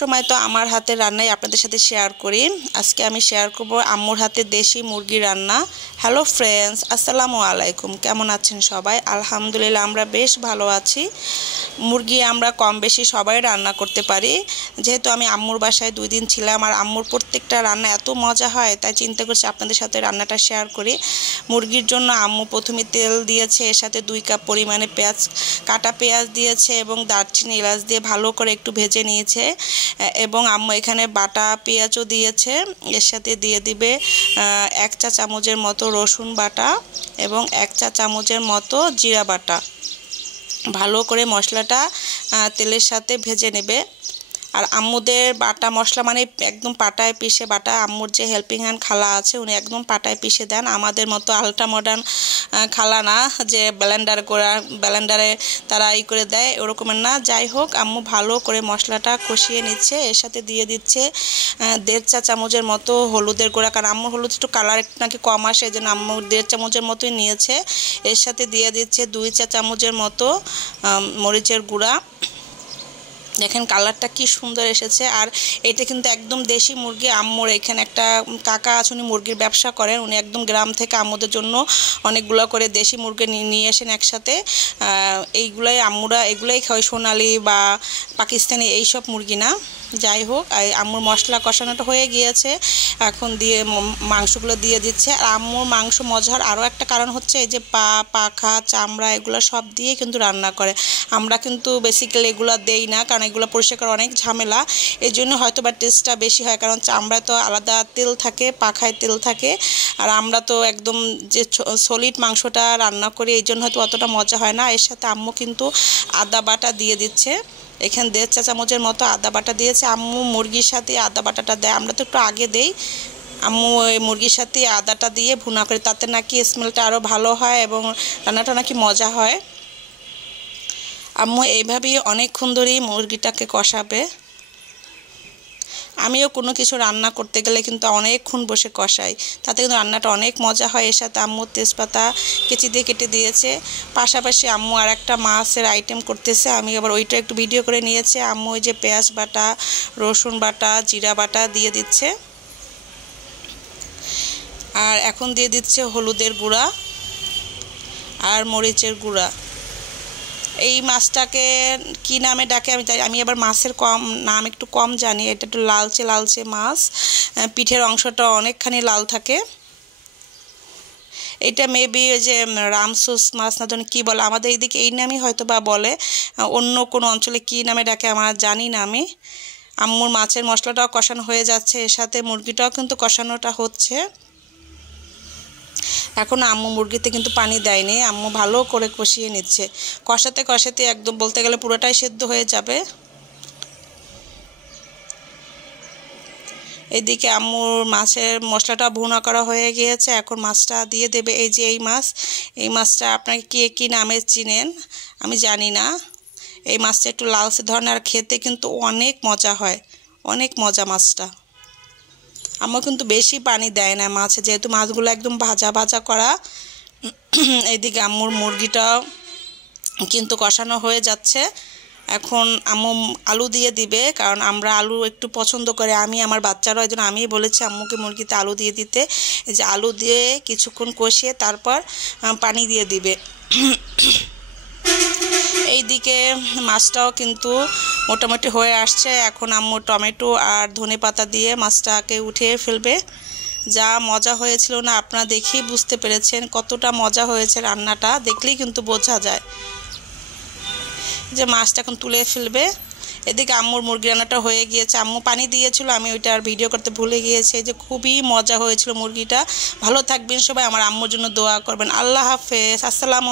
সময় তো আমার হাতের রান্নাই আপনাদের সাথে শেয়ার করি। আজকে আমি শেয়ার করব আম্মুর হাতে দেশি মুরগি রান্না। হ্যালো ফ্রেন্ডস, আসসালামু আলাইকুম। কেমন আছেন সবাই? আলহামদুলিল্লাহ আমরা বেশ ভালো আছি। মুরগি আমরা কম বেশি সবাই রান্না করতে পারি। যেহেতু আমি আম্মুর বাসায় 2 দিন ছিলাম আর আম্মুর প্রত্যেকটা রান্না এত মজা হয়, তাই চিন্তা করছি আপনাদের সাথে রান্নাটা শেয়ার করি। মুরগির জন্য আম্মু প্রথমে তেল দিয়েছে, এর সাথে 2 কাপ পরিমাণে কাটা পেঁয়াজ দিয়েছে এবং দারচিনি এলাচ দিয়ে ভালো করে একটু ভেজে নিয়েছে। এবং আম্মু এখানে বাটা পেঁয়াজও দিয়েছে, এর সাথে দিয়ে দিবে 1 চা চামচের মতো রসুন বাটা এবং 1 চা চামচের মতো জিরা বাটা। ভালো করে মশলাটা তেলের সাথে ভেজে নেবে। আর আম্মুদের বাটা মশলা মানে একদম পাটায় পিষে বাটা। আম্মুর যে হেল্পিং হ্যান্ড খালা আছে উনি একদম পাটায় পিষে দেন, আমাদের মতো আলট্রা মডার্ন খালা না যে ব্লেন্ডারে তারা করে দেয়, ওরকমের না। যাই হোক, আম্মু ভালো করে মশলাটা কষিয়ে নিচ্ছে। এর সাথে দিয়ে দিচ্ছে 1.5 চা চামচের মতো হলুদের গুঁড়া, কারণ আম্মুর হলুদ একটু কালার একটু নাকি কম আসে, এই জন্য আম্মু 1.5 চামচের মতোই নিয়েছে। এর সাথে দিয়ে দিচ্ছে 2 চা চামচের মতো মরিচের গুঁড়া। দেখেন কালারটা কি সুন্দর এসেছে। আর এটা কিন্তু একদম দেশি মুরগি। আম্মুর এখানে একটা কাকা আছে, উনি মুরগির ব্যবসা করেন। উনি একদম গ্রাম থেকে আম্মুদের জন্য অনেকগুলো করে দেশি মুরগি নিয়ে আসেন একসাথে। আম্মুরা এগুলাই খায়, সোনালি বা পাকিস্তানি এইসব মুরগি না। যাই হোক, আম্মুর মশলা কষানোটা হয়ে গিয়েছে, এখন দিয়ে মাংসগুলো দিয়ে দিচ্ছে। আর আম্মুর মাংস মজার আরও একটা কারণ হচ্ছে এই যে পাখা চামড়া এগুলো সব দিয়ে কিন্তু রান্না করে। আমরা কিন্তু বেসিক্যালি এগুলো দেই না, কারণ এগুলো পরিষ্কার করা অনেক ঝামেলা। এই জন্য হয়তো বা টেস্টটা বেশি হয়, কারণ চামড়ায় তো আলাদা তেল থাকে, পাখায় তেল থাকে। আর আমরা তো একদম যে সলিড মাংসটা রান্না করি, এই জন্য হয়তো অতটা মজা হয় না। এর সাথে আম্মু কিন্তু আদা বাটা দিয়ে দিচ্ছে। এখানে 1.5 চা চামচের মতো আদা বাটা দিয়েছে। আম্মু মুরগির সাথে আদা বাটাটা দেয়, আমরা তো একটু আগে দেই। আম্মু ওই মুরগির সাথে আদাটা দিয়ে ভুনা করে, তাতে নাকি স্মেলটা আরও ভালো হয় এবং রান্নাটা নাকি মজা হয়। আম্মু এইভাবেই অনেকক্ষণ ধরেই মুরগিটাকে কষাবে। আমিও কোনো কিছু রান্না করতে গেলে কিন্তু অনেকক্ষণ বসে কষাই, তাতে কিন্তু রান্নাটা অনেক মজা হয়। এর সাথে আম্মু তেজপাতা কেচি দিয়ে কেটে দিয়েছে। পাশাপাশি আম্মু আর একটা মাছের আইটেম করতেছে, আমি আবার ওইটা একটু ভিডিও করে নিয়েছি। আম্মু ওই যে পেঁয়াজ বাটা, রসুন বাটা, জিরা বাটা দিয়ে দিচ্ছে। আর এখন দিয়ে দিচ্ছে হলুদের গুঁড়া আর মরিচের গুঁড়া। এই মাছটাকে কি নামে ডাকে আমি আবার মাছের নাম একটু কম জানি। এটা একটু লালচে লালচে মাছ, পিঠের অংশটা অনেকখানি লাল থাকে। এটা মেবি ওই যে রামসুস মাছ না জানি কী বলে, আমাদের এইদিকে এই নামই হয়তো বা বলে, অন্য কোনো অঞ্চলে কী নামে ডাকে আমার জানি না আমি। আম্মুর মাছের মশলাটাও কষানো হয়ে যাচ্ছে, এর সাথে মুরগিটাও কিন্তু কষানোটা হচ্ছে। এখন আম্মু মুরগিতে কিন্তু পানি দেয়নি, আম্মু ভালো করে কষিয়ে নিচ্ছে। কষাতে কষাতে একদম বলতে গেলে পুরোটাই সেদ্ধ হয়ে যাবে। এদিকে আম্মুর মাছের মশলাটা ভুনা করা হয়ে গিয়েছে, এখন মাছটা দিয়ে দেবে। এই যে এই মাছটা আপনারা কি নামে চিনেন আমি জানি না। এই মাছটা একটু লালচে ধরনের, আর খেতে কিন্তু অনেক মজা হয়, অনেক মজা মাছটা। আম্মু কিন্তু বেশি পানি দেয় না মাছে, যেহেতু মাছগুলো একদম ভাজা ভাজা করা। এদিকে আম্মুর মুরগিটাও কিন্তু কষানো হয়ে যাচ্ছে। এখন আম্মু আলু দিয়ে দিবে, কারণ আমরা আলু একটু পছন্দ করে, আমি আমার বাচ্চারাও, এই জন্য আমিই বলেছি আম্মুকে মুরগিতে আলু দিয়ে দিতে। এই যে আলু দিয়ে কিছুক্ষণ কষিয়ে তারপর পানি দিয়ে দিবে। এইদিকে মাছটাও কিন্তু মোটামুটি হয়ে আসছে। এখন আম্মু টমেটো আর ধনেপাতা দিয়ে মাছটাকে উঠিয়ে ফেলবে। যা মজা হয়েছিল না, আপনারা দেখেই বুঝতে পেরেছেন কতটা মজা হয়েছে। রান্নাটা দেখলেই কিন্তু বোঝা যায়। যে মাছটা এখন তুলে ফেলবে। এদিকে আম্মুর মুরগি রান্নাটা হয়ে গিয়েছে। আম্মু পানি দিয়েছিল, আমি ওইটা আর ভিডিও করতে ভুলে গিয়েছি। যে খুবই মজা হয়েছিল মুরগিটা। ভালো থাকবেন সবাই, আমার আম্মুর জন্য দোয়া করবেন। আল্লাহ হাফেজ, আসসালামু